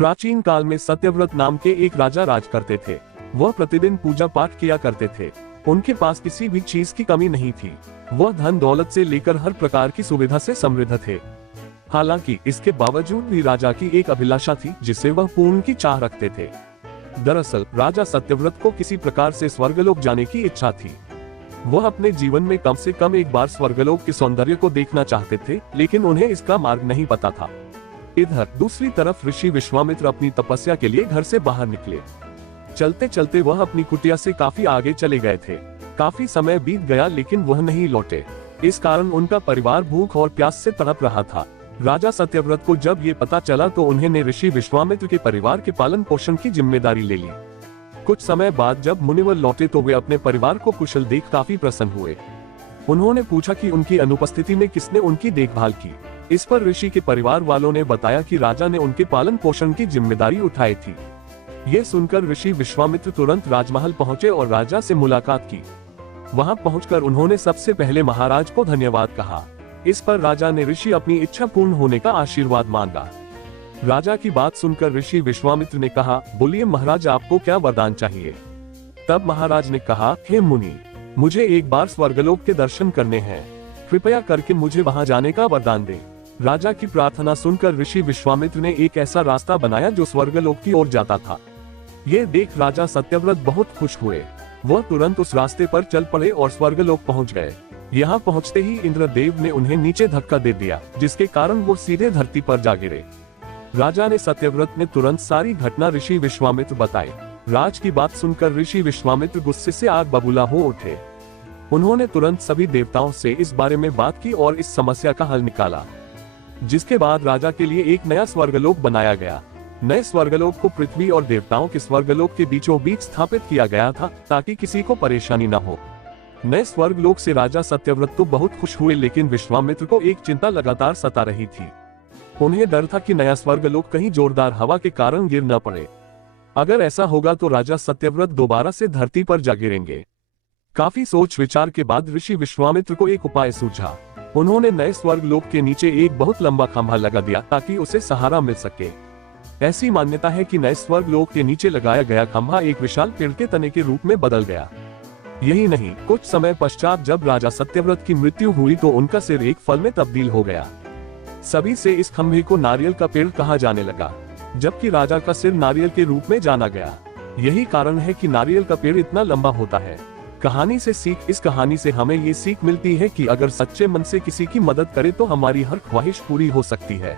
प्राचीन काल में सत्यव्रत नाम के एक राजा राज करते थे। वह प्रतिदिन पूजा पाठ किया करते थे। उनके पास किसी भी चीज की कमी नहीं थी। वह धन दौलत से लेकर हर प्रकार की सुविधा से समृद्ध थे। हालांकि इसके बावजूद भी राजा की एक अभिलाषा थी जिसे वह पूर्ण की चाह रखते थे। दरअसल राजा सत्यव्रत को किसी प्रकार से स्वर्गलोक जाने की इच्छा थी। वह अपने जीवन में कम से कम एक बार स्वर्गलोक के सौंदर्य को देखना चाहते थे, लेकिन उन्हें इसका मार्ग नहीं पता था। इधर दूसरी तरफ ऋषि विश्वामित्र अपनी तपस्या के लिए घर से बाहर निकले। चलते चलते वह अपनी कुटिया से काफी आगे चले गए थे। काफी समय बीत गया लेकिन वह नहीं लौटे। इस कारण उनका परिवार भूख और प्यास से तड़प रहा था। राजा सत्यव्रत को जब ये पता चला तो उन्होंने ऋषि विश्वामित्र के परिवार के पालन पोषण की जिम्मेदारी ले ली। कुछ समय बाद जब मुनिवर लौटे तो वे अपने परिवार को कुशल देख काफी प्रसन्न हुए। उन्होंने पूछा कि उनकी अनुपस्थिति में किसने उनकी देखभाल की। इस पर ऋषि के परिवार वालों ने बताया कि राजा ने उनके पालन पोषण की जिम्मेदारी उठाई थी। ये सुनकर ऋषि विश्वामित्र तुरंत राजमहल पहुंचे और राजा से मुलाकात की। वहां पहुंचकर उन्होंने सबसे पहले महाराज को धन्यवाद कहा। इस पर राजा ने ऋषि अपनी इच्छा पूर्ण होने का आशीर्वाद मांगा। राजा की बात सुनकर ऋषि विश्वामित्र ने कहा, बोलिए महाराज, आपको क्या वरदान चाहिए। तब महाराज ने कहा, हे मुनि, मुझे एक बार स्वर्गलोक के दर्शन करने हैं। कृपया करके मुझे वहां जाने का वरदान दें। राजा की प्रार्थना सुनकर ऋषि विश्वामित्र ने एक ऐसा रास्ता बनाया जो स्वर्गलोक की ओर जाता था। ये देख राजा सत्यव्रत बहुत खुश हुए। वह तुरंत उस रास्ते पर चल पड़े और स्वर्गलोक पहुंच गए। यहाँ पहुंचते ही इंद्रदेव ने उन्हें नीचे धक्का दे दिया, जिसके कारण वो सीधे धरती पर जा गिरे। राजा ने सत्यव्रत ने तुरंत सारी घटना ऋषि विश्वामित्र बताई। राज की बात सुनकर ऋषि विश्वामित्र गुस्से से आग बबूला हो उठे। उन्होंने तुरंत सभी देवताओं से इस बारे में बात की और इस समस्या का हल निकाला, जिसके बाद राजा के लिए एक नया स्वर्गलोक बनाया गया। नए स्वर्गलोक को पृथ्वी और देवताओं के स्वर्गलोक के बीचों बीच स्थापित किया गया था ताकि किसी को परेशानी न हो। नए स्वर्गलोक से राजा सत्यव्रत तो बहुत खुश हुए, लेकिन विश्वामित्र को एक चिंता लगातार सता रही थी। उन्हें डर था कि नया स्वर्गलोक कहीं जोरदार हवा के कारण गिर न पड़े। अगर ऐसा होगा तो राजा सत्यव्रत दोबारा से धरती पर जा गिरेंगे। काफी सोच विचार के बाद ऋषि विश्वामित्र को एक उपाय सूझा। उन्होंने नए स्वर्गलोक के नीचे एक बहुत लंबा खंभा लगा दिया ताकि उसे सहारा मिल सके। ऐसी मान्यता है कि नए स्वर्गलोक के नीचे लगाया गया खंभा एक विशाल पेड़ के तने के रूप में बदल गया। यही नहीं, कुछ समय पश्चात जब राजा सत्यव्रत की मृत्यु हुई तो उनका सिर एक फल में तब्दील हो गया। सभी से इस खंभे को नारियल का पेड़ कहा जाने लगा, जबकि राजा का सिर नारियल के रूप में जाना गया। यही कारण है कि नारियल का पेड़ इतना लंबा होता है। कहानी से सीख। इस कहानी से हमें ये सीख मिलती है कि अगर सच्चे मन से किसी की मदद करें तो हमारी हर ख्वाहिश पूरी हो सकती है।